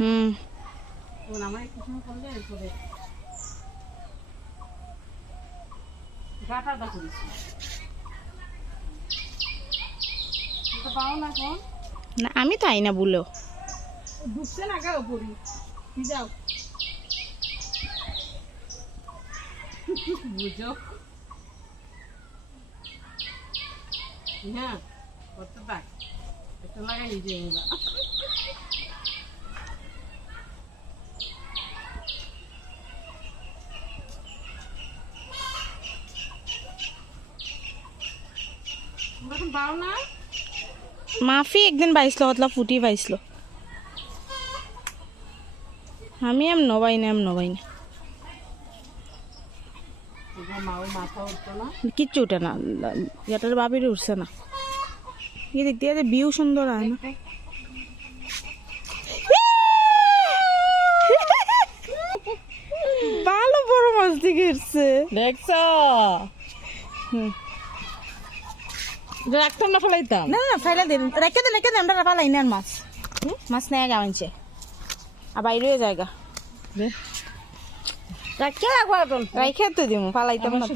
আমার একটু সময় করলে এরপরে গাটা করেছি পাও না কোন না আমি তাই না বলেও ঢুকছে না গাও পড়ি যাও বুঝো হ্যাঁ করতে পার একটা লাগাই নিজে এগুলা পাও না মাফি একদিন পাইছিল অতলা ফুটি পাইছিল আমি এম নবাই না কিচ্ছু উঠে না যেটার বাবির উঠছে না এই দিক দিয়ে ভিউ সুন্দর হয় না ভালো বড় মাছ দিকে উঠছে দেখছো রাখতাম না ফেলাইতাম না ফেলে দিন রেখে দিন আমরা পালাই না মাছ মাছ নেয় গাওয়াইছে আর বাইরে জায়গা রাখতে রাখবো এখন রাইখে তো দিমু পালাইতাম না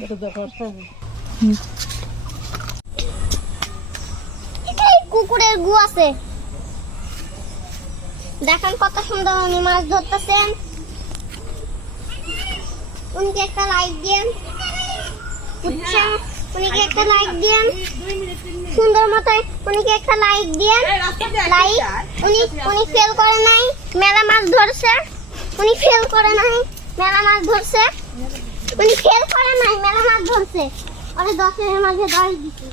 কুকুরের গু আছে দেখেন কত সুন্দর উনি মাছ ধরতেছেন উনিকে একটা লাইক দেন বুঝছেন উনিকে একটা লাইক দেন সুন্দর মতো উনিকে একটা লাইক দেন লাইক উনি ফেল করে নাই মেলা মাছ ধরছে উনি ফেল করে নাই মেলা মাছ ধরছে উনি ফেল করে নাই মেলা মাছ ধরছে আরে 10 এর মাঝে 10 দিছি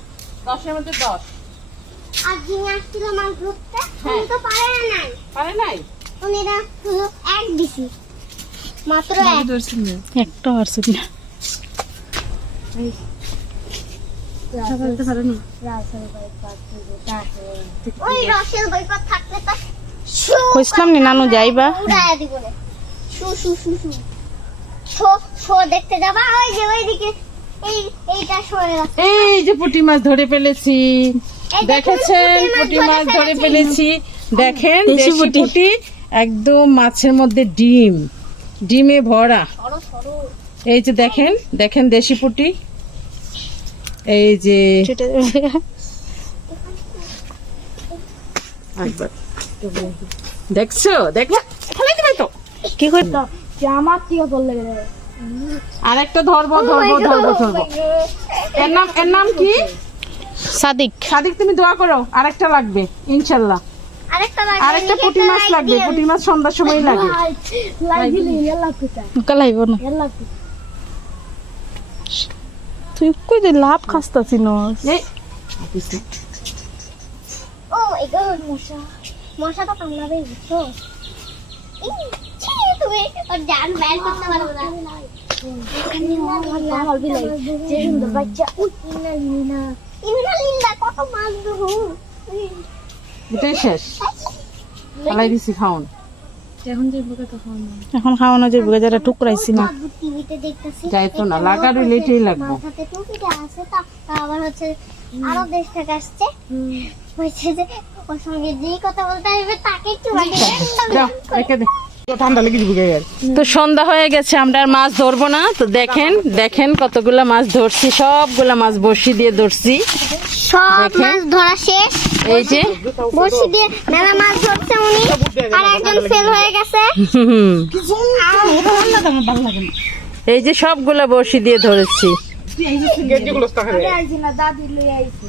10 এর মধ্যে 10 আর যিনি আসছিল মাছ ধরতে উনি তো পারে নাই উনি না শুধু এক দিছি মাত্র এক একটা আসছে না ওই রসেল বইপট থাকলে তো কইছিলাম নি নানু যাইবা উড়ায় দিব রে শু শু শু শু শো দেখতে যাবা ওই যে ওইদিকে এইটা সরে আছে এই যে পুঁটি মাছ ধরে ফেলেছি দেখেছেন পুঁটি মাছ ধরে ফেলেছি দেখেন দেশি পুঁটি একদম মাছের মধ্যে ডিমে ভরা এই যে দেখেন দেশি পুঁটি এই যে দেখছো ফেলাই দিবে তো কি করতো আমার থেকে বললে গেলে আরেকটা ধরবো এর নাম কি সাদিক তুমি দোয়া করো আরেকটা লাগবে ইনশাআল্লাহ আরেকটা পুঁটি মাছ লাগবে পুঁটি মাছ সন্ধ্যার সময় লাগে কালাইব না তুই কই যে লাভ খাস্তাছি না ও এগো মশা তো কামড়াবে বুঝছো তুমি আর জান ব্যান করতে পারো না কত মাছ দেবো এটাই শেষ ফেলাই দিছি খাওন এখন খাওয়ানো যাবে যারা টুকরাইছি না টিভিতে দেখতেছি যাইতো না লাগার রিলেটেই লাগবো মাথাতে টুপিটা আছে তা আবার হচ্ছে আরো দেশ থেকে আসছে হয়েছে যে ওর সঙ্গে যেই কথা বলতে আসবে তাকে একটু যাও রেখে দে ঠান্ডা লেগে যাবে তো সন্ধ্যা হয়ে গেছে আমরা আর মাছ ধরবো না তো দেখেন কতগুলা মাছ ধরছি সবগুলা মাছ বড়শি দিয়ে ধরছি সব মাছ ধরা শেষ এই যে বড়শি দিয়ে মেলা মাছ ধরছে উনি আর একজন ফেল হয়ে গেছে এই যে সবগুলা বড়শি দিয়ে ধরেছি দাদি লই আইছে